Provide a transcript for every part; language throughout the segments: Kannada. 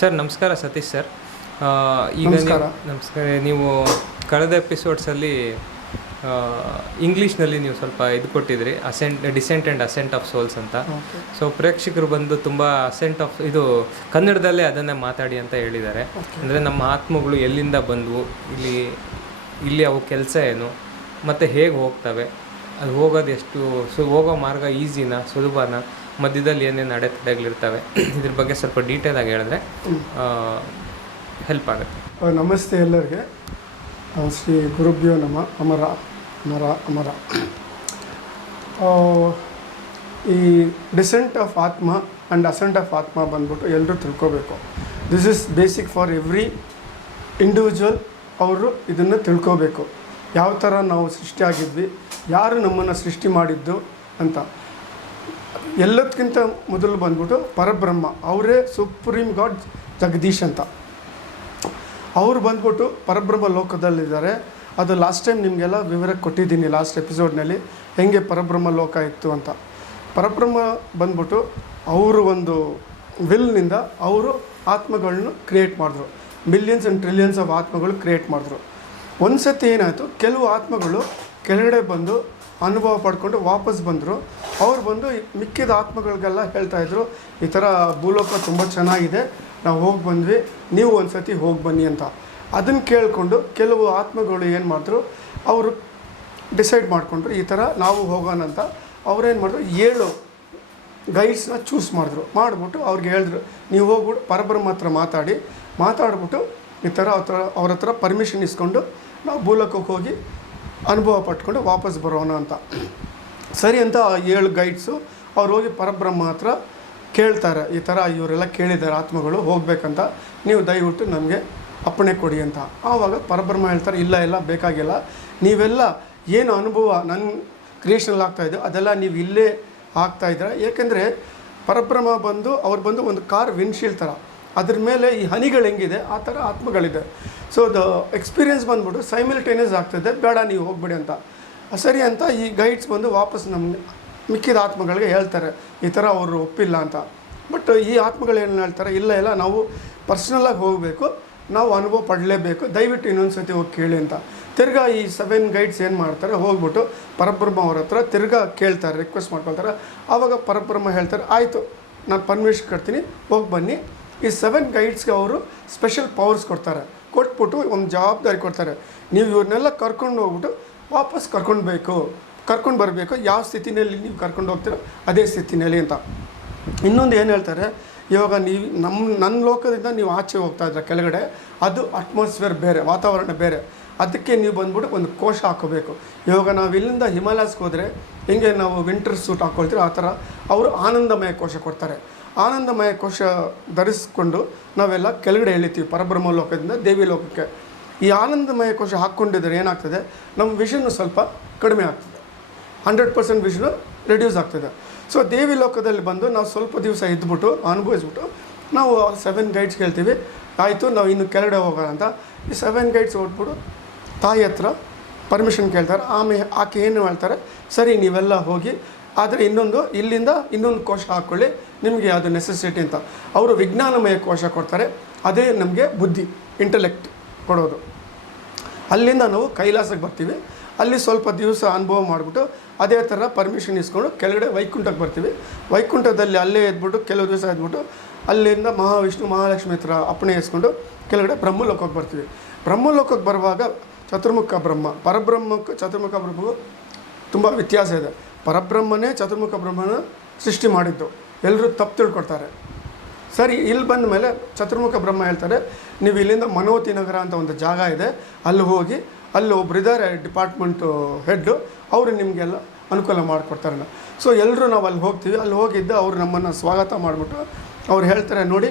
ಸರ್ ನಮಸ್ಕಾರ ಸತೀಶ್ ಸರ್. ಈಗ ನಮಸ್ಕಾರ. ನೀವು- ನಮಸ್ಕಾರ. ನೀವು ಕಳೆದ ಎಪಿಸೋಡ್ಸಲ್ಲಿ ಇಂಗ್ಲೀಷ್ನಲ್ಲಿ ನೀವು ಸ್ವಲ್ಪ ಇದು ಕೊಟ್ಟಿದ್ರಿ ascent descent and ascent of souls ಅಂತ. ಓಕೆ ಸೊ ಪ್ರೇಕ್ಷಕರು ಬಂದು ತುಂಬ ಅಸೆಂಟ್ ಆಫ್ ಇದು ಕನ್ನಡದಲ್ಲೇ ಅದನ್ನೇ ಮಾತಾಡಿ ಅಂತ ಹೇಳಿದ್ದಾರೆ. ಅಂದರೆ ನಮ್ಮ ಆತ್ಮಗಳು ಎಲ್ಲಿಂದ ಬಂದವು ಇಲ್ಲಿ ಇಲ್ಲಿ ಅವು ಕೆಲಸ ಏನು ಮತ್ತು ಹೇಗೆ ಹೋಗ್ತವೆ ಅದು ಹೋಗೋದು ಎಷ್ಟು ಸು ಹೋಗೋ ಮಾರ್ಗ ಈಸಿನಾ ಸುಲಭನಾ? ಮಧ್ಯದಲ್ಲಿ ಏನೇನು ಅಡೆತಡೆಗಳಿರ್ತವೆ ಇದ್ರ ಬಗ್ಗೆ ಸ್ವಲ್ಪ ಡೀಟೇಲ್ ಆಗಿ ಹೇಳಿದ್ರೆ ಹೆಲ್ಪ್ ಆಗುತ್ತೆ. ನಮಸ್ತೆ ಎಲ್ಲರಿಗೆ. ಶ್ರೀ ಗುರುಭ್ಯೋ ನಮ ಅಮರ ಅಮರ ಅಮರ. ಈ ಡಿಸೆಂಟ್ ಆಫ್ ಆತ್ಮ ಆ್ಯಂಡ್ ಅಸೆಂಟ್ ಆಫ್ ಆತ್ಮ ಬಂದ್ಬಿಟ್ಟು ಎಲ್ಲರೂ ತಿಳ್ಕೊಬೇಕು. This is basic for every individual ಅವರು ಇದನ್ನು ತಿಳ್ಕೋಬೇಕು. ಯಾವ ಥರ ನಾವು ಸೃಷ್ಟಿಯಾಗಿದ್ವಿ ಯಾರು ನಮ್ಮನ್ನು ಸೃಷ್ಟಿ ಮಾಡಿದ್ದು ಅಂತ. ಎಲ್ಲದಕ್ಕಿಂತ ಮೊದಲು ಬಂದ್ಬಿಟ್ಟು ಪರಬ್ರಹ್ಮ, ಅವರೇ ಸುಪ್ರೀಂ ಗಾಡ್ ಜಗದೀಶ್ ಅಂತ. ಅವರು ಬಂದ್ಬಿಟ್ಟು ಪರಬ್ರಹ್ಮ ಲೋಕದಲ್ಲಿದ್ದಾರೆ. ಅದು ಲಾಸ್ಟ್ ಟೈಮ್ ನಿಮಗೆಲ್ಲ ವಿವರ ಕೊಟ್ಟಿದ್ದೀನಿ ಲಾಸ್ಟ್ ಎಪಿಸೋಡ್ನಲ್ಲಿ ಹೆಂಗೆ ಪರಬ್ರಹ್ಮ ಲೋಕ ಇತ್ತು ಅಂತ. ಪರಬ್ರಹ್ಮ ಬಂದ್ಬಿಟ್ಟು ಅವರು ಒಂದು ವಿಲ್ನಿಂದ ಅವರು ಆತ್ಮಗಳನ್ನು ಕ್ರಿಯೇಟ್ ಮಾಡಿದ್ರು. ಮಿಲಿಯನ್ಸ್ ಆ್ಯಂಡ್ ಟ್ರಿಲಿಯನ್ಸ್ ಆಫ್ ಆತ್ಮಗಳು ಕ್ರಿಯೇಟ್ ಮಾಡಿದ್ರು. ಒಂದು ಸತಿ ಏನಾಯಿತು, ಕೆಲವು ಆತ್ಮಗಳು ಕೆಳಗಡೆ ಬಂದು ಅನುಭವ ಪಡ್ಕೊಂಡು ವಾಪಸ್ ಬಂದರು. ಅವ್ರು ಬಂದು ಮಿಕ್ಕಿದ ಆತ್ಮಗಳಿಗೆಲ್ಲ ಹೇಳ್ತಾಯಿದ್ರು ಈ ಥರ ಭೂಲೋಕ ತುಂಬ ಚೆನ್ನಾಗಿದೆ, ನಾವು ಹೋಗಿ ಬಂದ್ವಿ, ನೀವು ಒಂದು ಸತಿ ಹೋಗಿ ಬನ್ನಿ ಅಂತ. ಅದನ್ನು ಕೇಳಿಕೊಂಡು ಕೆಲವು ಆತ್ಮಗಳು ಏನು ಮಾಡಿದ್ರು, ಅವರು ಡಿಸೈಡ್ ಮಾಡಿಕೊಂಡ್ರು, ಈ ಥರ ನಾವು ಹೋಗೋಣ ಅಂತ. ಅವ್ರೇನು ಮಾಡಿದ್ರು, ಏಳು ಗೈಡ್ಸ್ನ ಚೂಸ್ ಮಾಡಿದ್ರು. ಮಾಡಿಬಿಟ್ಟು ಅವ್ರಿಗೆ ಹೇಳಿದ್ರು, ನೀವು ಹೋಗ್ಬಿಟ್ಟು ಪರಬ್ರಹ್ಮ ಹತ್ರ ಮಾತಾಡಿ. ಮಾತಾಡ್ಬಿಟ್ಟು, ಈ ಥರ ಅವ್ರ ಅವ್ರ ಹತ್ರ ಪರ್ಮಿಷನ್ ಇಸ್ಕೊಂಡು ನಾವು ಭೂಲೋಕಕ್ಕೆ ಹೋಗಿ ಅನುಭವ ಪಟ್ಕೊಂಡು ವಾಪಸ್ ಬರೋಣ ಅಂತ. ಸರಿ ಅಂತ ಏಳು ಗೈಡ್ಸು ಅವ್ರು ಹೋಗಿ ಪರಬ್ರಹ್ಮ ಹತ್ರ ಕೇಳ್ತಾರೆ, ಈ ಥರ ಇವರೆಲ್ಲ ಕೇಳಿದ್ದಾರೆ, ಆತ್ಮಗಳು ಹೋಗಬೇಕಂತ. ನೀವು ದಯವಿಟ್ಟು ನಮಗೆ ಅಪ್ಪಣೆ ಕೊಡಿ ಅಂತ. ಆವಾಗ ಪರಬ್ರಹ್ಮ ಹೇಳ್ತಾರೆ, ಇಲ್ಲ ಇಲ್ಲ, ಬೇಕಾಗಿಲ್ಲ. ನೀವೆಲ್ಲ ಏನು ಅನುಭವ ನನ್ನ ಕ್ರಿಯೇಷನಲ್ಲಿ ಇದೆ ಅದೆಲ್ಲ ನೀವು ಇಲ್ಲೇ ಆಗ್ತಾ ಇದ್ದೀರ ಏಕೆಂದರೆ ಪರಬ್ರಹ್ಮ ಬಂದು, ಅವ್ರು ಬಂದು ಒಂದು ಕಾರ್ ವಿನ್ಶೀಲ್ ಥರ ಅದ್ರ ಮೇಲೆ ಈ ಹನಿಗಳು ಹೆಂಗಿದೆ, ಆ ಥರ ಆತ್ಮಗಳಿದೆ. ಸೊ ದ ಎಕ್ಸ್ಪೀರಿಯನ್ಸ್ ಬಂದ್ಬಿಟ್ಟು ಸೈಮಿಲ್ಟೇನಿಯಸ್ ಆಗ್ತದೆ. ಬೇಡ, ನೀವು ಹೋಗ್ಬಿಡಿ ಅಂತ. ಸರಿ ಅಂತ ಈ ಗೈಡ್ಸ್ ಬಂದು ವಾಪಸ್ ನಮ್ಮ ಮಿಕ್ಕಿದ ಆತ್ಮಗಳಿಗೆ ಹೇಳ್ತಾರೆ, ಈ ಥರ ಅವರು ಒಪ್ಪಿಲ್ಲ ಅಂತ. ಬಟ್ ಈ ಆತ್ಮಗಳು ಏನು ಹೇಳ್ತಾರೆ, ಇಲ್ಲ ಇಲ್ಲ, ನಾವು ಪರ್ಸ್ನಲಾಗಿ ಹೋಗಬೇಕು, ನಾವು ಅನುಭವ ಪಡಲೇಬೇಕು, ದಯವಿಟ್ಟು ಇನ್ನೊಂದು ಸತಿ ಹೋಗಿ ಕೇಳಿ ಅಂತ. ತಿರ್ಗಾ ಈ ಸೆವೆನ್ ಗೈಡ್ಸ್ ಏನು ಮಾಡ್ತಾರೆ, ಹೋಗ್ಬಿಟ್ಟು ಪರಬ್ರಹ್ಮ ಅವ್ರ ಹತ್ರ ತಿರ್ಗಾ ಕೇಳ್ತಾರೆ ರಿಕ್ವೆಸ್ಟ್ ಮಾಡ್ಕೊಳ್ತಾರೆ. ಆವಾಗ ಪರಬ್ರಹ್ಮ ಹೇಳ್ತಾರೆ, ಆಯಿತು, ನಾನು ಪರ್ಮಿಷನ್ ಕೊಡ್ತೀನಿ, ಹೋಗಿ ಬನ್ನಿ. ಈ ಸೆವೆನ್ ಗೈಡ್ಸ್ಗೆ ಅವರು ಸ್ಪೆಷಲ್ ಪವರ್ಸ್ ಕೊಡ್ತಾರೆ. ಕೊಟ್ಬಿಟ್ಟು ಒಂದು ಜವಾಬ್ದಾರಿ ಕೊಡ್ತಾರೆ. ನೀವು ಇವ್ರನ್ನೆಲ್ಲ ಕರ್ಕೊಂಡು ಹೋಗ್ಬಿಟ್ಟು ವಾಪಸ್ ಕರ್ಕೊಂಡ್ಬೇಕು ಕರ್ಕೊಂಡು ಬರಬೇಕು. ಯಾವ ಸ್ಥಿತಿನಲ್ಲಿ ನೀವು ಕರ್ಕೊಂಡು ಹೋಗ್ತೀರೋ ಅದೇ ಸ್ಥಿತಿನಲ್ಲಿ ಅಂತ. ಇನ್ನೊಂದು ಏನು ಹೇಳ್ತಾರೆ, ಇವಾಗ ನೀವು ನಮ್ಮ ನನ್ನ ಲೋಕದಿಂದ ನೀವು ಆಚೆ ಹೋಗ್ತಾ ಇದ್ರೆ ಕೆಳಗಡೆ, ಅದು ಅಟ್ಮಾಸ್ಫಿಯರ್ ಬೇರೆ, ವಾತಾವರಣ ಬೇರೆ. ಅದಕ್ಕೆ ನೀವು ಬಂದ್ಬಿಟ್ಟು ಒಂದು ಕೋಶ ಹಾಕೋಬೇಕು. ಇವಾಗ ನಾವು ಇಲ್ಲಿಂದ ಹಿಮಾಲಯಸ್ಗೆ ಹೋದರೆ, ಹೆಂಗೆ ನಾವು ವಿಂಟರ್ ಸೂಟ್ ಹಾಕ್ಕೊಳ್ತೀರೋ ಆ ಥರ, ಅವರು ಆನಂದಮಯ ಕೋಶ ಕೊಡ್ತಾರೆ. ಆನಂದಮಯ ಕೋಶ ಧರಿಸಿಕೊಂಡು ನಾವೆಲ್ಲ ಕೆಳಗಡೆ ಎಳಿತೀವಿ, ಪರಬ್ರಹ್ಮ ಲೋಕದಿಂದ ದೇವಿ ಲೋಕಕ್ಕೆ. ಈ ಆನಂದಮಯ ಕೋಶ ಹಾಕ್ಕೊಂಡಿದ್ರೆ ಏನಾಗ್ತದೆ? ನಮ್ಮ ವಿಷನ್ನು ಸ್ವಲ್ಪ ಕಡಿಮೆ ಆಗ್ತದೆ. ಹಂಡ್ರೆಡ್ ಪರ್ಸೆಂಟ್ ವಿಷನು ರೆಡ್ಯೂಸ್ ಆಗ್ತದೆ. ಸೊ ದೇವಿ ಲೋಕದಲ್ಲಿ ಬಂದು ನಾವು ಸ್ವಲ್ಪ ದಿವಸ ಇದ್ಬಿಟ್ಟು, ಅನುಭವಿಸ್ಬಿಟ್ಟು, ನಾವು ಸೆವೆನ್ ಗೈಡ್ಸ್ ಕೇಳ್ತೀವಿ ಆಯಿತು, ನಾವು ಇನ್ನು ಕೆಳಗಡೆ ಹೋಗೋಣ ಅಂತ. ಈ ಸೆವೆನ್ ಗೈಡ್ಸ್ ಹೊಟ್ಬಿಟ್ಟು ತಾಯಿ ಹತ್ರ ಪರ್ಮಿಷನ್ ಕೇಳ್ತಾರೆ. ಆಮೇಲೆ ಆಕೆ ಏನು ಹೇಳ್ತಾರೆ? ಸರಿ, ನೀವೆಲ್ಲ ಹೋಗಿ ಆದರೆ ಇನ್ನೊಂದು, ಇಲ್ಲಿಂದ ಇನ್ನೊಂದು ಕೋಶ ಹಾಕ್ಕೊಳ್ಳಿ ನಿಮಗೆ ಅದು ನೆಸೆಸಿಟಿ ಅಂತ. ಅವರು ವಿಜ್ಞಾನಮಯ ಕೋಶ ಕೊಡ್ತಾರೆ. ಅದೇ ನಮಗೆ ಬುದ್ಧಿ ಇಂಟಲೆಕ್ಟ್ ಕೊಡೋದು. ಅಲ್ಲಿಂದ ನಾವು ಕೈಲಾಸಕ್ಕೆ ಬರ್ತೀವಿ. ಅಲ್ಲಿ ಸ್ವಲ್ಪ ದಿವಸ ಅನುಭವ ಮಾಡಿಬಿಟ್ಟು ಅದೇ ಥರ ಪರ್ಮಿಷನ್ ಇಸ್ಕೊಂಡು ಕೆಳಗಡೆ ವೈಕುಂಠಕ್ಕೆ ಬರ್ತೀವಿ. ವೈಕುಂಠದಲ್ಲಿ ಅಲ್ಲೇ ಎದ್ಬಿಟ್ಟು ಕೆಲವು ದಿವಸ ಎದ್ಬಿಟ್ಟು ಅಲ್ಲಿಂದ ಮಹಾವಿಷ್ಣು, ಮಹಾಲಕ್ಷ್ಮಿ ಹತ್ರ ಅಪ್ಪಣೆ ಇಸ್ಕೊಂಡು ಕೆಳಗಡೆ ಬ್ರಹ್ಮಲೋಕಕ್ಕೆ ಬರ್ತೀವಿ. ಬ್ರಹ್ಮಲೋಕಕ್ಕೆ ಬರುವಾಗ ಚತುರ್ಮುಖ ಬ್ರಹ್ಮ, ಪರಬ್ರಹ್ಮಕ್ಕೂ ಚತುರ್ಮುಖ ಬ್ರಹ್ಮಗೂ ತುಂಬ ವ್ಯತ್ಯಾಸ ಇದೆ. ಪರಬ್ರಹ್ಮನೇ ಚತುರ್ಮುಖ ಬ್ರಹ್ಮನ ಸೃಷ್ಟಿ ಮಾಡಿದ್ದು. ಎಲ್ಲರೂ ತಪ್ಪು ತಿಳ್ಕೊಡ್ತಾರೆ ಸರಿ ಇಲ್ಲಿ ಬಂದ ಮೇಲೆ ಚತುರ್ಮುಖ ಬ್ರಹ್ಮ ಹೇಳ್ತಾರೆ, ನೀವು ಇಲ್ಲಿಂದ ಮನೋತಿ ನಗರ ಅಂತ ಒಂದು ಜಾಗ ಇದೆ. ಅಲ್ಲಿ ಹೋಗಿ, ಅಲ್ಲಿ ಒಬ್ಬರಿದ್ದಾರೆ ಡಿಪಾರ್ಟ್ಮೆಂಟು ಹೆಡ್ಡು ಅವರು ನಿಮಗೆಲ್ಲ ಅನುಕೂಲ ಮಾಡಿಕೊಡ್ತಾರೆ ಸೊ ಎಲ್ಲರೂ ನಾವು ಅಲ್ಲಿ ಹೋಗ್ತೀವಿ. ಅಲ್ಲಿ ಹೋಗಿದ್ದು ಅವರು ನಮ್ಮನ್ನು ಸ್ವಾಗತ ಮಾಡಿಬಿಟ್ಟು ಅವ್ರು ಹೇಳ್ತಾರೆ, ನೋಡಿ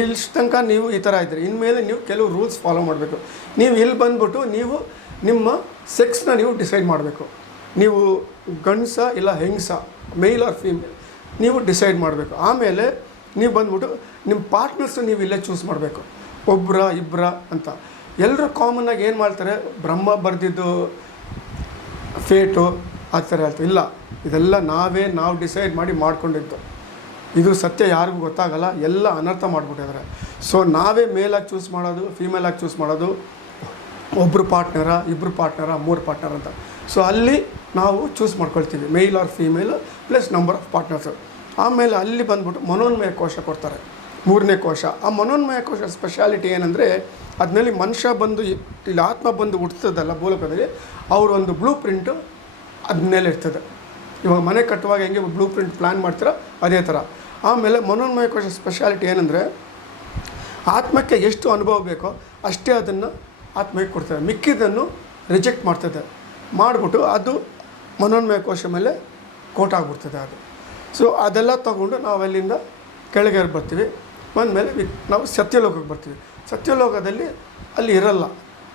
ಇಷ್ಟು ತನಕ ನೀವು ಈ ಥರ ಇದ್ದೀರಿ. ಇನ್ಮೇಲೆ ನೀವು ಕೆಲವು ರೂಲ್ಸ್ ಫಾಲೋ ಮಾಡಬೇಕು. ನೀವು ಇಲ್ಲಿ ಬಂದ್ಬಿಟ್ಟು ನೀವು ನಿಮ್ಮ ಸೆಕ್ಸ್ನ ನೀವು ಡಿಸೈಡ್ ಮಾಡಬೇಕು. ನೀವು ಗಂಡಸ ಇಲ್ಲ ಹೆಂಗಸ ಮೇಲ್ ಆರ್ ಫೀಮೇಲ್ ನೀವು ಡಿಸೈಡ್ ಮಾಡಬೇಕು. ಆಮೇಲೆ ನೀವು ಬಂದ್ಬಿಟ್ಟು ನಿಮ್ಮ ಪಾರ್ಟ್ನರ್ಸ್ ನೀವು ಇಲ್ಲೇ ಚೂಸ್ ಮಾಡಬೇಕು. ಒಬ್ಬರ ಇಬ್ಬರ ಅಂತ. ಎಲ್ಲರೂ ಕಾಮನ್ನಾಗಿ ಏನು ಮಾಡ್ತಾರೆ? ಬ್ರಹ್ಮ ಬರೆದಿದ್ದು ಫೇಟು ಆ ಥರ ಹೇಳ್ತಾರೆ. ಇಲ್ಲ, ಇದೆಲ್ಲ ನಾವೇ ನಾವು ಡಿಸೈಡ್ ಮಾಡಿ ಮಾಡ್ಕೊಂಡಿದ್ದು. ಇದು ಸತ್ಯ ಯಾರಿಗೂ ಗೊತ್ತಾಗಲ್ಲ, ಎಲ್ಲ ಅನರ್ಥ ಮಾಡಿಬಿಟ್ಟಿದ್ದಾರೆ. ಸೊ ನಾವೇ ಮೇಲಾಗಿ ಚೂಸ್ ಮಾಡೋದು ಫೀಮೇಲಾಗಿ ಚೂಸ್ ಮಾಡೋದು ಒಬ್ಬರು ಪಾರ್ಟ್ನರ ಇಬ್ಬರು ಪಾರ್ಟ್ನರ ಮೂರು ಪಾರ್ಟ್ನರ್ ಅಂತ. ಸೊ ಅಲ್ಲಿ ನಾವು ಚೂಸ್ ಮಾಡ್ಕೊಳ್ತೀವಿ male or female plus number of partners ಆಮೇಲೆ ಅಲ್ಲಿ ಬಂದ್ಬಿಟ್ಟು ಮನೋನ್ಮಯ ಕೋಶ ಕೊಡ್ತಾರೆ. ಮೂರನೇ ಕೋಶ. ಆ ಮನೋನ್ಮಯ ಕೋಶ ಸ್ಪೆಷಾಲಿಟಿ ಏನಂದರೆ ಅದ್ರಲ್ಲಿ ಮನುಷ್ಯ ಬಂದು ಇಲ್ಲಿ ಆತ್ಮ ಬಂದು ಹುಡ್ತದಲ್ಲ ಭೂಲೋಕದಲ್ಲಿ, ಅವರೊಂದು ಬ್ಲೂ ಪ್ರಿಂಟು ಅದ್ಮೇಲೆ ಇರ್ತದೆ. ಇವಾಗ ಮನೆ ಕಟ್ಟುವಾಗ ಹೆಂಗೆ ಬ್ಲೂ ಪ್ರಿಂಟ್ ಪ್ಲ್ಯಾನ್ ಮಾಡ್ತೀರೋ ಅದೇ ಥರ. ಆಮೇಲೆ ಮನೋನ್ಮಯ ಕೋಶ ಸ್ಪೆಷಾಲಿಟಿ ಏನಂದರೆ, ಆತ್ಮಕ್ಕೆ ಎಷ್ಟು ಅನುಭವ ಬೇಕೋ ಅಷ್ಟೇ ಅದನ್ನು ಆತ್ಮಕ್ಕೆ ಕೊಡ್ತದೆ. ಮಿಕ್ಕಿದ್ದನ್ನು ರಿಜೆಕ್ಟ್ ಮಾಡ್ತದೆ. ಮಾಡಿಬಿಟ್ಟು ಅದು ಮನೋನ್ಮಯ ಕೋಶ ಮೇಲೆ ಕೋಟ್ ಆಗಿಬಿಡ್ತದೆ ಅದು. ಸೊ ಅದೆಲ್ಲ ತಗೊಂಡು ನಾವು ಅಲ್ಲಿಂದ ಕೆಳಗೆ ಬರ್ತೀವಿ. ಬಂದಮೇಲೆ ವಿ ನಾವು ಸತ್ಯಲೋಕಕ್ಕೆ ಬರ್ತೀವಿ. ಸತ್ಯಲೋಕದಲ್ಲಿ ಅಲ್ಲಿ ಇರಲ್ಲ.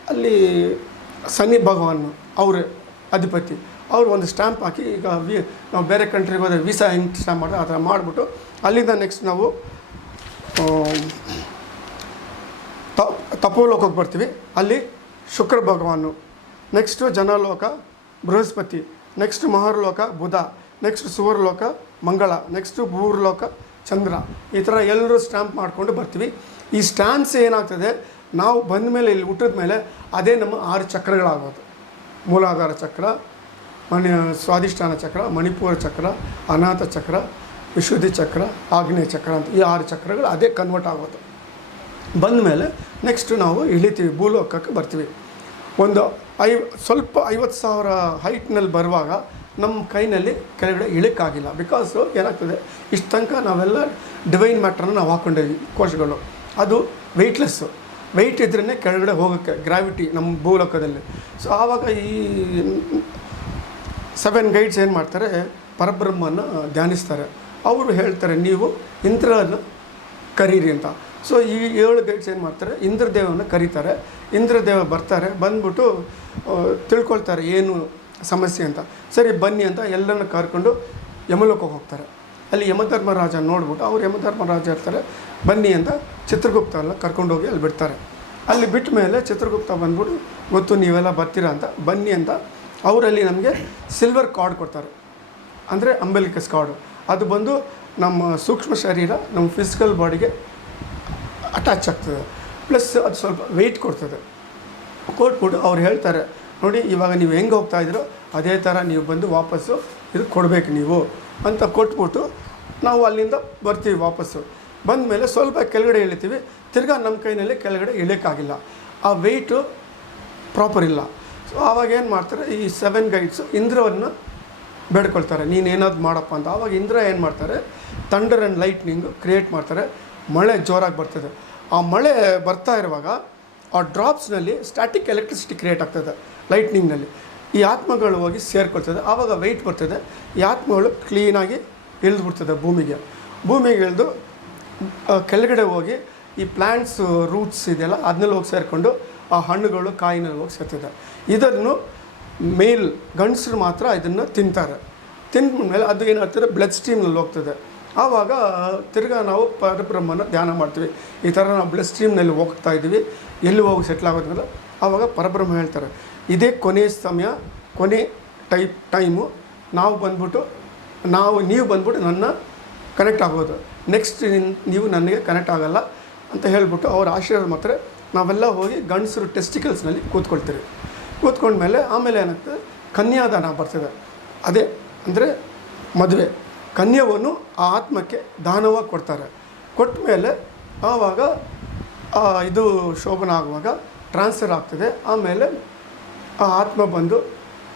ಅಲ್ಲಿ ಶನಿ ಭಗವಾನ್ ಅವರೇ ಅಧಿಪತಿ. ಅವರು ಒಂದು ಸ್ಟ್ಯಾಂಪ್ ಹಾಕಿ ಈಗ ವಿ, ನಾವು ಬೇರೆ ಕಂಟ್ರಿಗೆ ಹೋದರೆ ವೀಸಾ ಹೆಂಗೆ ಸ್ಟ್ಯಾಂಪ್ ಮಾಡಿದ್ರೆ ಆ ಥರ ಮಾಡಿಬಿಟ್ಟು ಅಲ್ಲಿಂದ ನೆಕ್ಸ್ಟ್ ನಾವು ತಪೋಲೋಕಕ್ಕೆ ಬರ್ತೀವಿ. ಅಲ್ಲಿ Shukra ಭಗವಾನು. Next Janaloka, Brihaspati. Next Maharloka Budha next Suvarloka Mangala next Bhurloka ಚಂದ್ರ ಈ ಥರ ಎಲ್ಲರೂ ಸ್ಟ್ಯಾಂಪ್ ಮಾಡಿಕೊಂಡು ಬರ್ತೀವಿ. ಈ ಸ್ಟ್ಯಾಂಪ್ಸ್ ಏನಾಗ್ತದೆ? ನಾವು ಬಂದ ಮೇಲೆ, ಇಲ್ಲಿ ಹುಟ್ಟಿದ ಮೇಲೆ ಅದೇ ನಮ್ಮ ಆರು ಚಕ್ರಗಳಾಗೋದು. ಮೂಲಾಧಾರ ಚಕ್ರ, ಮಣಿ, ಸ್ವಾಧಿಷ್ಠಾನ ಚಕ್ರ, ಮಣಿಪುರ ಚಕ್ರ, ಅನಾಥ ಚಕ್ರ, ವಿಶುದ್ಧಿ ಚಕ್ರ ಆಗ್ನೇಯ ಚಕ್ರ ಅಂತ ಈ ಆರು ಚಕ್ರಗಳು ಅದೇ ಕನ್ವರ್ಟ್ ಆಗೋದು. ಬಂದ ಮೇಲೆ ನೆಕ್ಸ್ಟ್ ನಾವು ಇಳಿತೀವಿ, ಭೂಲೋಕಕ್ಕೆ ಬರ್ತೀವಿ. ಒಂದು ಐ, ಸ್ವಲ್ಪ ಐವತ್ತು ಸಾವಿರ ಹೈಟ್ನಲ್ಲಿ ಬರುವಾಗ ನಮ್ಮ ಕೈನಲ್ಲಿ ಕೆಳಗಡೆ ಇಳಿಕ್ಕಾಗಿಲ್ಲ. ಬಿಕಾಸ್ ಏನಾಗ್ತದೆ? ಇಷ್ಟು ತನಕ ನಾವೆಲ್ಲ ಡಿವೈನ್ ಮ್ಯಾಟ್ರನ್ನು ನಾವು ಹಾಕ್ಕೊಂಡಿದ್ವಿ ಕೋಶಗಳು. ಅದು ವೆಯ್ಟ್ಲೆಸ್ಸು ವೆಯ್ಟ್ ಇದ್ರೇ ಕೆಳಗಡೆ ಹೋಗೋಕ್ಕೆ ಗ್ರಾವಿಟಿ ನಮ್ಮ ಭೂಲೋಕದಲ್ಲಿ. ಸೊ ಆವಾಗ ಈ ಸೆವೆನ್ ಗೈಡ್ಸ್ ಏನು ಮಾಡ್ತಾರೆ? ಪರಬ್ರಹ್ಮನ ಧ್ಯಾನಿಸ್ತಾರೆ. ಅವರು ಹೇಳ್ತಾರೆ, ನೀವು ಇಂದ್ರನ ಕರೀರಿ ಅಂತ. ಸೊ ಈ ಏಳು ಗೈಡ್ಸ್ ಏನು ಮಾಡ್ತಾರೆ? ಇಂದ್ರದೇವನ ಕರೀತಾರೆ. ಇಂದ್ರದೇವ ಬರ್ತಾರೆ, ಬಂದ್ಬಿಟ್ಟು ತಿಳ್ಕೊಳ್ತಾರೆ ಏನು ಸಮಸ್ಯೆ ಅಂತ. ಸರಿ, ಬನ್ನಿ ಅಂತ ಎಲ್ಲರನ್ನ ಕರ್ಕೊಂಡು ಯಮಲೋಕಕ್ಕೆ ಹೋಗ್ತಾರೆ. ಅಲ್ಲಿ ಯಮಧರ್ಮರಾಜ ನೋಡ್ಬಿಟ್ಟು, ಅವ್ರು ಯಮಧರ್ಮರಾಜ ಇರ್ತಾರೆ. ಬನ್ನಿ ಅಂತ ಚಿತ್ರಗುಪ್ತ ಎಲ್ಲ ಕರ್ಕೊಂಡೋಗಿ ಅಲ್ಲಿ ಬಿಡ್ತಾರೆ. ಅಲ್ಲಿ ಬಿಟ್ಟ ಮೇಲೆ ಚಿತ್ರಗುಪ್ತ ಬಂದ್ಬಿಟ್ಟು ಗೊತ್ತು, ನೀವೆಲ್ಲ ಬರ್ತೀರಾ ಅಂತ. ಬನ್ನಿ ಅಂತ ಅವರಲ್ಲಿ ನಮಗೆ ಸಿಲ್ವರ್ ಕಾರ್ಡ್ ಕೊಡ್ತಾರೆ. ಅಂದರೆ ಅಂಬೆಲಿಕಸ್ ಕಾರ್ಡು ಅದು ಬಂದು ನಮ್ಮ ಸೂಕ್ಷ್ಮ ಶರೀರ, ನಮ್ಮ ಫಿಸಿಕಲ್ ಬಾಡಿಗೆ ಅಟ್ಯಾಚ್ ಆಗ್ತದೆ. ಪ್ಲಸ್ ಅದು ಸ್ವಲ್ಪ ವೆಯ್ಟ್ ಕೊಡ್ತದೆ. ಕೊಟ್ಬಿಟ್ಟು ಅವ್ರು ಹೇಳ್ತಾರೆ, ನೋಡಿ, ಇವಾಗ ನೀವು ಹೆಂಗೆ ಹೋಗ್ತಾ ಇದ್ದೀರೋ ಅದೇ ಥರ ನೀವು ಬಂದು ವಾಪಸ್ಸು ಇದು ಕೊಡಬೇಕು ನೀವು. ಅಂತ ಕೊಟ್ಬಿಟ್ಟು ನಾವು ಅಲ್ಲಿಂದ ಬರ್ತೀವಿ ವಾಪಸ್ಸು. ಬಂದ ಮೇಲೆ ಸ್ವಲ್ಪ ಕೆಳಗಡೆ ಇಳಿತೀವಿ. ತಿರ್ಗಾ ನಮ್ಮ ಕೈನಲ್ಲಿ ಕೆಳಗಡೆ ಇಳಿಯೋಕ್ಕಾಗಿಲ್ಲ. ಆ ವೆಯ್ಟು ಪ್ರಾಪರ್ ಇಲ್ಲ. ಸೊ ಆವಾಗ ಏನು ಮಾಡ್ತಾರೆ, ಈ ಸೆವೆನ್ ಗೈಡ್ಸು ಇಂದ್ರವನ್ನು ಬೇಡ್ಕೊಳ್ತಾರೆ. ನೀನು ಏನಾದ್ರು ಮಾಡಪ್ಪ ಅಂತ. ಆವಾಗ ಇಂದ್ರ ಏನು ಮಾಡ್ತಾರೆ ಥಂಡರ್ ಆ್ಯಂಡ್ ಲೈಟ್ನಿಂಗು ಕ್ರಿಯೇಟ್ ಮಾಡ್ತಾರೆ. ಮಳೆ ಜೋರಾಗಿ ಬರ್ತದೆ. ಆ ಮಳೆ ಬರ್ತಾ ಇರುವಾಗ ಆ ಡ್ರಾಪ್ಸ್ನಲ್ಲಿ ಸ್ಟ್ಯಾಟಿಕ್ ಎಲೆಕ್ಟ್ರಿಸಿಟಿ ಕ್ರಿಯೇಟ್ ಆಗ್ತದೆ ಲೈಟ್ನಿಂಗ್ನಲ್ಲಿ ಈ ಆತ್ಮಗಳು ಹೋಗಿ ಸೇರ್ಕೊಳ್ತದೆ, ಆವಾಗ ವೆಯ್ಟ್ ಬರ್ತದೆ. ಈ ಆತ್ಮಗಳು ಕ್ಲೀನಾಗಿ ಇಳಿದ್ಬಿಡ್ತದೆ ಭೂಮಿಗೆ. ಭೂಮಿಗೆ ಇಳಿದು ಕೆಳಗಡೆ ಹೋಗಿ ಈ ಪ್ಲ್ಯಾಂಟ್ಸ್ ರೂಟ್ಸ್ ಇದೆಯಲ್ಲ ಅದನ್ನೆಲ್ಲ ಹೋಗಿ ಸೇರಿಕೊಂಡು ಆ ಹಣ್ಣುಗಳು, ಕಾಯಿನಲ್ಲಿ ಹೋಗಿ ಸೇರ್ತದೆ. ಇದನ್ನು ಮೇಲ್ ಗಂಡಸರು ಮಾತ್ರ ಇದನ್ನು ತಿಂತಾರೆ. ತಿಂದ್ಮೇಲೆ ಅದು ಏನಾಗ್ತದೆ ಬ್ಲಡ್ ಸ್ಟ್ರೀಮ್ನಲ್ಲಿ ಹೋಗ್ತದೆ. ಆವಾಗ ತಿರ್ಗಾ ನಾವು ಪರಬ್ರಹ್ಮನ ಧ್ಯಾನ ಮಾಡ್ತೀವಿ. ಈ ಥರ ನಾವು ಬ್ಲಡ್ ಸ್ಟ್ರೀಮ್ನಲ್ಲಿ ಹೋಗ್ತಾ ಇದ್ದೀವಿ. ಎಲ್ಲಿ ಹೋಗಿ ಸೆಟ್ಲ್ ಆಗೋದ್ರಲ್ಲ ಆವಾಗ ಪರಬ್ರಹ್ಮ ಹೇಳ್ತಾರೆ. ಇದೇ ಕೊನೆ ಸಮಯ, ಕೊನೆ ಟೈಪ್ ಟೈಮು. ನಾವು ಬಂದ್ಬಿಟ್ಟು, ನಾವು, ನೀವು ಬಂದ್ಬಿಟ್ಟು ನನ್ನ ಕನೆಕ್ಟ್ ಆಗೋದು. ನೆಕ್ಸ್ಟ್ ನೀವು ನನಗೆ ಕನೆಕ್ಟ್ ಆಗಲ್ಲ ಅಂತ ಹೇಳಿಬಿಟ್ಟು ಅವ್ರ ಆಶೀರ್ವಾದ ಮಾತ್ರ ನಾವೆಲ್ಲ ಹೋಗಿ ಗಂಡಸರು ಟೆಸ್ಟಿಕಲ್ಸ್ನಲ್ಲಿ ಕೂತ್ಕೊಳ್ತೀರಿ ಕೂತ್ಕೊಂಡ್ಮೇಲೆ ಆಮೇಲೆ ಏನಾಗ್ತದೆ ಕನ್ಯಾದಾನ ಬರ್ತದೆ. ಅದೇ ಅಂದರೆ ಮದುವೆ. ಕನ್ಯವನ್ನು ಆ ಆತ್ಮಕ್ಕೆ ದಾನವಾಗಿ ಕೊಡ್ತಾರೆ. ಕೊಟ್ಟ ಮೇಲೆ ಆವಾಗ ಇದು ಶೋಭನ ಆಗುವಾಗ ಟ್ರಾನ್ಸ್ಫರ್ ಆಗ್ತದೆ. ಆಮೇಲೆ ಆ ಆತ್ಮ ಬಂದು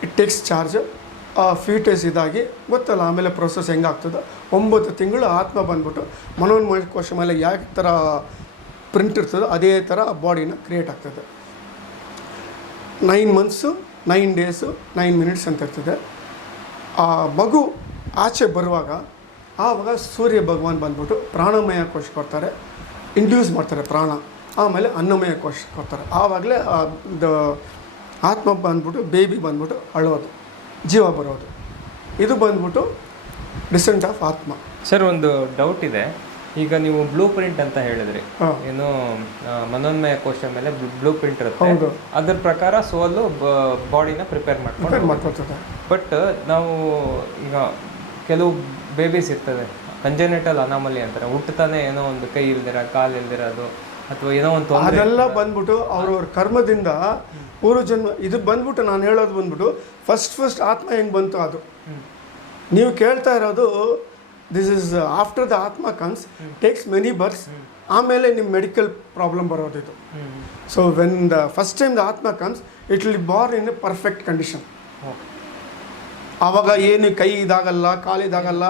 ಇಟ್ ಟೇಕ್ಸ್ ಚಾರ್ಜ್ ಆ ಫೀಟೇಸ್ ಇದಾಗಿ, ಗೊತ್ತಲ್ಲ, ಆಮೇಲೆ ಪ್ರೊಸೆಸ್ ಹೆಂಗಾಗ್ತದೆ? ಒಂಬತ್ತು ತಿಂಗಳು ಆತ್ಮ ಬಂದ್ಬಿಟ್ಟು ಮನೋನ್ಮಯ ಕೋಶ ಮೇಲೆ ಯಾವ ಥರ ಪ್ರಿಂಟ್ ಇರ್ತದೋ ಅದೇ ಥರ ಆ ಬಾಡಿನ ಕ್ರಿಯೇಟ್ ಆಗ್ತದೆ. Nine months nine days nine minutes ಅಂತ ಇರ್ತದೆ. ಆ ಮಗು ಆಚೆ ಬರುವಾಗ ಆವಾಗ ಸೂರ್ಯ ಭಗವಾನ್ ಬಂದ್ಬಿಟ್ಟು ಪ್ರಾಣಮಯ ಕೋಶ ಕೊಡ್ತಾರೆ. ಇಂಡ್ಯೂಸ್ ಮಾಡ್ತಾರೆ ಪ್ರಾಣ. ಆಮೇಲೆ ಅನ್ನಮಯ ಕೋಶ ಕೊಡ್ತಾರೆ. ಆವಾಗಲೇ ಇದು ಆತ್ಮ ಬಂದ್ಬಿಟ್ಟು ಬೇಬಿ ಬಂದ್ಬಿಟ್ಟು ಅಳೋದು. ಜೀವ ಬರೋದು. ಇದು ಬಂದ್ಬಿಟ್ಟು ಡಿಸೆಂಟ್ ಆಫ್ ಆತ್ಮ. ಸರ್ ಒಂದು ಡೌಟ್ ಇದೆ. ಈಗ ನೀವು ಬ್ಲೂ ಪ್ರಿಂಟ್ ಅಂತ ಹೇಳಿದ್ರಿ. ಏನು ಮನೋನ್ಮಯ ಕೋಶ ಮೇಲೆ ಬ್ಲೂ ಪ್ರಿಂಟ್ ಇರುತ್ತೆ. ಅದ್ರ ಪ್ರಕಾರ ಸೋಲು ಬಾಡಿನ ಪ್ರಿಪೇರ್ ಮಾಡ್ಕೊಂಡು ಮಾಡ್ಕೊಳ್ತದೆ. ಬಟ್ ನಾವು ಈಗ ಕೆಲವು ಬೇಬೀಸ್ ಇರ್ತದೆ ಕಂಜೆನೆಟಲ್ ಅನಾಮಲಿ ಅಂತಾರೆ. ಹುಟ್ಟತಾನೆ ಏನೋ ಒಂದು ಕೈ ಇಲ್ದಿರ ಕಾಲು ಇಲ್ದಿರೋದು ಅಥವಾ ಏನೋ ಒಂದು ತೊಂದರೆ. ಅದೆಲ್ಲ ಬಂದ್ಬಿಟ್ಟು ಅವ್ರವ್ರ ಕರ್ಮದಿಂದ ಪೂರ್ವ ಜನ್ಮ ಇದು ಬಂದ್ಬಿಟ್ಟು ನಾನು ಹೇಳೋದು ಬಂದ್ಬಿಟ್ಟು ಫಸ್ಟ್ ಫಸ್ಟ್ ಆತ್ಮ ಹೆಂಗ್ ಬಂತು ಅದು. ನೀವು ಕೇಳ್ತಾ ಇರೋದು ದಿಸ್ ಇಸ್ ಆಫ್ಟರ್ ದ ಆತ್ಮ ಕಮ್ಸ್ ಟೇಕ್ಸ್ ಮೆನಿ ಬರ್ಸ್ ಆಮೇಲೆ ನಿಮ್ಮ medical problem ಬರೋದಿದು so when the first time the ಆತ್ಮ comes it will born in a perfect condition ಆವಾಗ ಏನು ಕೈ ಇದಾಗಲ್ಲ ಕಾಲು ಇದಾಗಲ್ಲ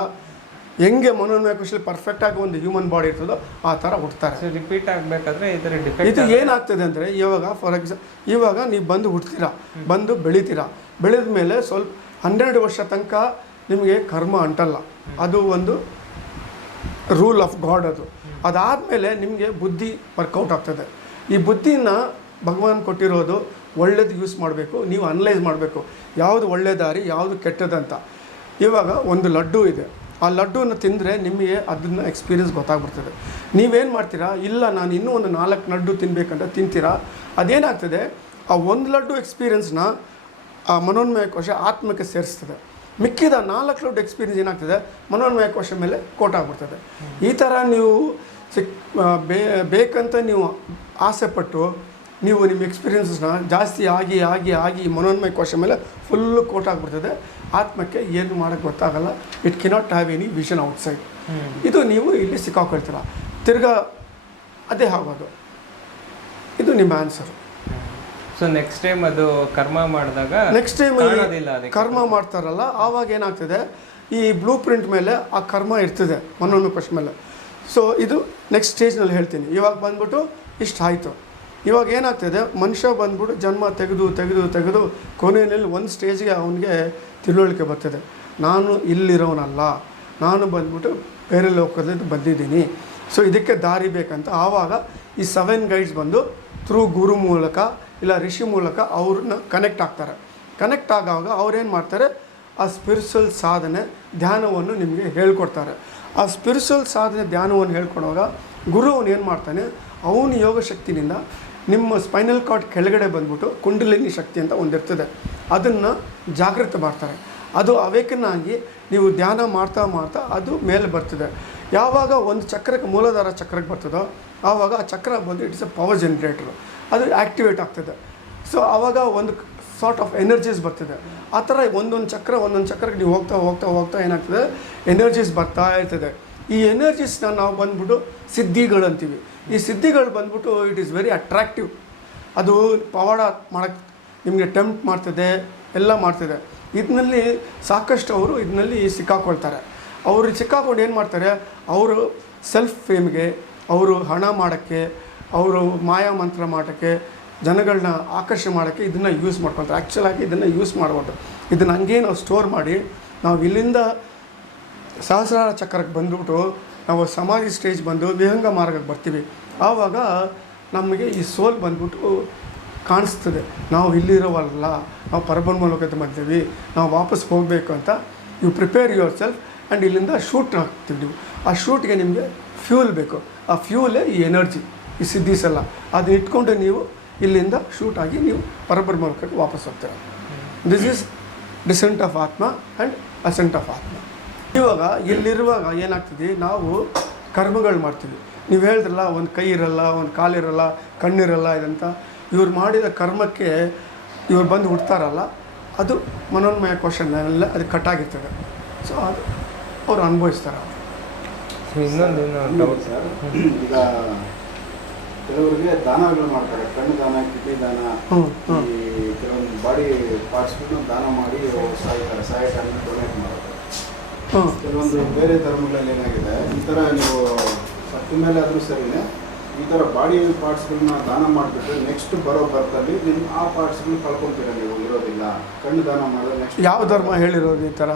ಹೆಂಗೆ ಮನೋನ್ಮಯ ಪರ್ಫೆಕ್ಟ್ ಪರ್ಫೆಕ್ಟಾಗಿ ಒಂದು ಹ್ಯೂಮನ್ ಬಾಡಿ ಇರ್ತದೋ ಆ ಥರ ಹುಡ್ತಾರೆ ರಿಪೀಟ್ ಆಗಬೇಕಾದ್ರೆ ಇದರ ಇದು ಏನಾಗ್ತದೆ ಅಂದರೆ ಇವಾಗ ಫಾರ್ ಎಕ್ಸಾ ಇವಾಗ ನೀವು ಬಂದು ಹುಡ್ತೀರಾ ಬಂದು ಬೆಳಿತೀರಾ ಬೆಳೆದ ಮೇಲೆ ಸ್ವಲ್ಪ ಹನ್ನೆರಡು ವರ್ಷ ತನಕ ನಿಮಗೆ ಕರ್ಮ ಅಂಟಲ್ಲ ಅದು ಒಂದು ರೂಲ್ ಆಫ್ ಗಾಡ್ ಅದು. ಅದಾದಮೇಲೆ ನಿಮಗೆ ಬುದ್ಧಿ ವರ್ಕೌಟ್ ಆಗ್ತದೆ. ಈ ಬುದ್ಧಿನ ಭಗವಾನ್ ಕೊಟ್ಟಿರೋದು ಒಳ್ಳೇದು ಯೂಸ್ ಮಾಡಬೇಕು, ನೀವು ಅನಲೈಸ್ ಮಾಡಬೇಕು. ಯಾವುದು ಒಳ್ಳೆ ದಾರಿ ಯಾವುದು ಕೆಟ್ಟದಂತ. ಇವಾಗ ಒಂದು ಲಡ್ಡು ಇದೆ. ಆ ಲಡ್ಡುನ ತಿಂದರೆ ನಿಮಗೆ ಅದನ್ನ ಎಕ್ಸ್ಪೀರಿಯನ್ಸ್ ಗೊತ್ತಾಗ್ಬಿಡ್ತದೆ. ನೀವೇನು ಮಾಡ್ತೀರಾ? ಇಲ್ಲ, ನಾನು ಇನ್ನೂ ಒಂದು ನಾಲ್ಕು ಲಡ್ಡು ತಿನ್ನಬೇಕಂತ ತಿಂತೀರಾ? ಅದೇನಾಗ್ತದೆ? ಆ ಒಂದು ಲಡ್ಡು ಎಕ್ಸ್ಪೀರಿಯನ್ಸ್ನ ಆ ಮನೋನ್ಮಯ ಕೋಶ ಆತ್ಮಕ್ಕೆ ಸೇರಿಸ್ತದೆ. ಮಿಕ್ಕಿದ ನಾಲ್ಕು ಲಡ್ಡು ಎಕ್ಸ್ಪೀರಿಯನ್ಸ್ ಏನಾಗ್ತದೆ? ಮನೋನ್ಮಯ ಕೋಶ ಮೇಲೆ ಕೋಟ್ ಆಗ್ಬಿಡ್ತದೆ ಈ ಥರ ನೀವು ಸಿಕ್ ಬೇಕಂತ ನೀವು ಆಸೆ ಪಟ್ಟು ನೀವು ನಿಮ್ಮ ಎಕ್ಸ್ಪೀರಿಯನ್ಸಸ್ನ ಜಾಸ್ತಿ ಆಗಿ ಆಗಿ ಆಗಿ ಮನೋನ್ಮಯ ಕೋಶ ಮೇಲೆ ಫುಲ್ಲು ಕೋಟ್ ಆಗಿಬಿಡ್ತದೆ. ಆತ್ಮಕ್ಕೆ ಏನು ಮಾಡೋಕ್ಕೆ ಗೊತ್ತಾಗಲ್ಲ. It cannot have any vision outside ಇದು ನೀವು ಇಲ್ಲಿ ಸಿಕ್ಕಾಕೊಳ್ತೀರ. ತಿರ್ಗಾ ಅದೇ ಆಗೋದು ಇದು ನಿಮ್ಮ ಆನ್ಸರ್ ಸೊ ನೆಕ್ಸ್ಟ್ ಟೈಮ್ ಅದು ಕರ್ಮ ಮಾಡಿದಾಗ ನೆಕ್ಸ್ಟ್ ಟೈಮ್ ಕರ್ಮ ಮಾಡ್ತಾರಲ್ಲ ಆವಾಗ ಏನಾಗ್ತದೆ? ಈ ಬ್ಲೂ ಪ್ರಿಂಟ್ ಮೇಲೆ ಆ ಕರ್ಮ ಇರ್ತದೆ ಮನೋನ್ಮಯ ಕೋಶ ಮೇಲೆ. ಸೊ ಇದು ನೆಕ್ಸ್ಟ್ ಸ್ಟೇಜ್ನಲ್ಲಿ ಹೇಳ್ತೀನಿ. ಇವಾಗ ಬಂದ್ಬಿಟ್ಟು ಇಷ್ಟ ಆಯಿತು. ಇವಾಗ ಏನಾಗ್ತಿದೆ? ಮನುಷ್ಯ ಬಂದ್ಬಿಟ್ಟು ಜನ್ಮ ತೆಗೆದು ತೆಗೆದು ತೆಗೆದು ಕೊನೆಯಲ್ಲಿ ಒಂದು ಸ್ಟೇಜ್ಗೆ ಅವನಿಗೆ ತಿಳುವಳಿಕೆ ಬರ್ತದೆ. ನಾನು ಇಲ್ಲಿರೋನಲ್ಲ. ನಾನು ಬಂದ್ಬಿಟ್ಟು ಬೇರೆ ಲೋಕದಲ್ಲಿ ಬಂದಿದ್ದೀನಿ. ಸೊ ಇದಕ್ಕೆ ದಾರಿ ಬೇಕಂತ ಆವಾಗ ಈ ಸೆವೆನ್ ಗೈಡ್ಸ್ ಬಂದು ಥ್ರೂ ಗುರು ಮೂಲಕ ಇಲ್ಲ ಋಷಿ ಮೂಲಕ ಅವ್ರನ್ನ ಕನೆಕ್ಟ್ ಆಗ್ತಾರೆ. ಕನೆಕ್ಟ್ ಆಗುವಾಗ ಅವ್ರೇನು ಮಾಡ್ತಾರೆ? ಆ ಸ್ಪಿರಿಚುವಲ್ ಸಾಧನೆ ಧ್ಯಾನವನ್ನು ನಿಮಗೆ ಹೇಳ್ಕೊಡ್ತಾರೆ. ಆ ಸ್ಪಿರಿಚುವಲ್ ಸಾಧನೆ ಧ್ಯಾನವನ್ನು ಹೇಳ್ಕೊಡುವಾಗ ಗುರು ಏನು ಮಾಡ್ತಾನೆ? ಅವನು ಯೋಗ ಶಕ್ತಿನಿಂದ ನಿಮ್ಮ ಸ್ಪೈನಲ್ ಕಾರ್ಡ್ ಕೆಳಗಡೆ ಬಂದ್ಬಿಟ್ಟು ಕುಂಡಲಿನಿ ಶಕ್ತಿ ಅಂತ ಒಂದಿರ್ತದೆ. ಅದನ್ನು ಜಾಗೃತ ಮಾಡ್ತಾರೆ. ಅದು ಅವೇಕನ್ ಆಗಿ ನೀವು ಧ್ಯಾನ ಮಾಡ್ತಾ ಮಾಡ್ತಾ ಅದು ಮೇಲೆ ಬರ್ತದೆ. ಯಾವಾಗ ಒಂದು ಚಕ್ರಕ್ಕೆ ಮೂಲಾಧಾರ ಚಕ್ರಕ್ಕೆ ಬರ್ತದೋ ಆವಾಗ ಆ ಚಕ್ರ ಬಂದು ಇಟ್ಸ್ ಅ ಪವರ್ ಜನ್ರೇಟ್ರು ಅದು ಆ್ಯಕ್ಟಿವೇಟ್ ಆಗ್ತದೆ. ಸೊ ಆವಾಗ ಒಂದು ಸಾರ್ಟ್ ಆಫ್ ಎನರ್ಜೀಸ್ ಬರ್ತದೆ. ಆ ಥರ ಒಂದೊಂದು ಚಕ್ರ ಒಂದೊಂದು ಚಕ್ರಕ್ಕೆ ನೀವು ಹೋಗ್ತಾ ಹೋಗ್ತಾ ಹೋಗ್ತಾ ಏನಾಗ್ತದೆ? ಎನರ್ಜೀಸ್ ಬರ್ತಾ ಇರ್ತದೆ. ಈ ಎನರ್ಜೀಸ್ನ ನಾವು ಬಂದ್ಬಿಟ್ಟು ಸಿದ್ಧಿಗಳು ಅಂತೀವಿ ಈ ಸಿದ್ಧಿಗಳು ಬಂದ್ಬಿಟ್ಟು ಇಟ್ ಈಸ್ ವೆರಿ ಅಟ್ರಾಕ್ಟಿವ್ ಅದು ಪವಾಡ ಮಾಡಕ್ಕೆ ನಿಮಗೆ ಟೆಂಪ್ಟ್ ಮಾಡ್ತದೆ, ಎಲ್ಲ ಮಾಡ್ತದೆ. ಇದ್ರಲ್ಲಿ ಸಾಕಷ್ಟು ಅವರು ಇದ್ರಲ್ಲಿ ಸಿಕ್ಕಾಕೊಳ್ತಾರೆ. ಅವರು ಸಿಕ್ಕಾಕೊಂಡು ಏನು ಮಾಡ್ತಾರೆ, ಅವರು ಸೆಲ್ಫ್ ಫೇಮ್ಗೆ ಅವರು ಹಣ ಮಾಡೋಕ್ಕೆ, ಅವರು ಮಾಯಾ ಮಂತ್ರ ಮಾಡೋಕ್ಕೆ ಜನಗಳನ್ನ ಆಕರ್ಷಣೆ ಮಾಡೋಕ್ಕೆ ಇದನ್ನು ಯೂಸ್ ಮಾಡ್ಕೊಳ್ತಾರೆ ಆ್ಯಕ್ಚುಲಾಗಿ ಇದನ್ನು ಯೂಸ್ ಮಾಡ್ಬೋದು. ಇದನ್ನು ಹಂಗೆ ನಾವು ಸ್ಟೋರ್ ಮಾಡಿ, ನಾವು ಇಲ್ಲಿಂದ ಸಹಸ್ರಾರ ಚಕ್ರಕ್ಕೆ ಬಂದ್ಬಿಟ್ಟು ನಾವು ಸಮಾಧಿ ಸ್ಟೇಜ್ ಬಂದು ವಿಹಂಗ ಮಾರ್ಗಕ್ಕೆ ಬರ್ತೀವಿ. ಆವಾಗ ನಮಗೆ ಈ ಸೋಲ್ ಬಂದ್ಬಿಟ್ಟು ಕಾಣಿಸ್ತದೆ. ನಾವು ಇಲ್ಲಿರೋವಲ್ಲ, ನಾವು ಪರಬ್ರಹ್ಮ ಲೋಕಕ್ಕೆ ಬಂದೀವಿ ನಾವು ವಾಪಸ್ ಹೋಗಬೇಕು ಅಂತ you prepare yourself and ಇಲ್ಲಿಂದ ಶೂಟ್ ಹಾಕ್ತೀವಿ ನೀವು. ಆ ಶೂಟ್ಗೆ ನಿಮಗೆ ಫ್ಯೂಲ್ ಬೇಕು. ಆ ಫ್ಯೂಲೇ ಈ ಎನರ್ಜಿ ಈ ಸಿದ್ಧಿಸಲ್ಲ ಅದು ಇಟ್ಕೊಂಡು ನೀವು ಇಲ್ಲಿಂದ ಶೂಟ್ ಆಗಿ ನೀವು ಪರಬ್ರಹ್ಮ ಲೋಕಕ್ಕೆ ವಾಪಸ್ ಹೋಗ್ತೀರ. ದಿಸ್ ಈಸ್ ಡಿಸೆಂಟ್ ಆಫ್ ಆತ್ಮ ಆ್ಯಂಡ್ ಅಸೆಂಟ್ ಆಫ್ ಆತ್ಮ ಇವಾಗ ಇಲ್ಲಿರುವಾಗ ಏನಾಗ್ತದೆ ನಾವು ಕರ್ಮಗಳು ಮಾಡ್ತೀವಿ. ನೀವು ಹೇಳಿದ್ರಲ್ಲ ಒಂದು ಕೈ ಇರಲ್ಲ ಒಂದು ಕಾಲಿರಲ್ಲ ಕಣ್ಣಿರಲ್ಲ ಇದಂತ. ಇವ್ರು ಮಾಡಿದ ಕರ್ಮಕ್ಕೆ ಇವ್ರು ಬಂದು ಹುಡ್ತಾರಲ್ಲ ಅದು ಮನೋನ್ಮಯ ಕ್ವಶನ್ನೆಲ್ಲ ಅದು ಕಟ್ಟಾಗಿರ್ತದೆ ಸೊ ಅದು ಅವ್ರು ಅನುಭವಿಸ್ತಾರೆ. ಸೊ ಇನ್ನೊಂದು ಏನು ಡೌಟ್ ಸರ್. ಈಗ ಕೆಲವರಿಗೆ ದಾನಗಳು ಮಾಡ್ತಾರೆ. ಕಣ್ಣು ದಾನ ಕಿಡ್ನಿ ದಾನ ಕೆಲವೊಂದು ಬಾಡಿ ಪಾರ್ಟ್ಸ್ಗಳನ್ನ ದಾನ ಮಾಡಿ ಸಾಯ್ತಾರೆ. ಸಾಯೋ ಡೊನೇಟ್ ಮಾಡ್ತಾರೆ. ಕೆಲವೊಂದು ಬೇರೆ ಧರ್ಮಗಳಲ್ಲಿ ಏನಾಗಿದೆ, ಈ ಥರ ನೀವು ಸತ್ತ ಮೇಲೆ ಆದರೂ ಸರಿನೇ, ಈ ಥರ ಬಾಡಿ ಪಾರ್ಟ್ಸ್ಗಳನ್ನ ದಾನ ಮಾಡಿಬಿಟ್ರೆ ನೆಕ್ಸ್ಟ್ ಬರೋ ಬರ್ತಲ್ಲಿ ನಿಮ್ಮ ಆ ಪಾರ್ಟ್ಸ್ಗಳನ್ನ ಕಳ್ಕೊತೀರ ನೀವು, ಇರೋದಿಲ್ಲ. ಕಣ್ಣು ದಾನ ಮಾಡಿದ್ರೆ ನೆಕ್ಸ್ಟ್ ಯಾವ ಧರ್ಮ ಹೇಳಿರೋದು ಈ ಥರ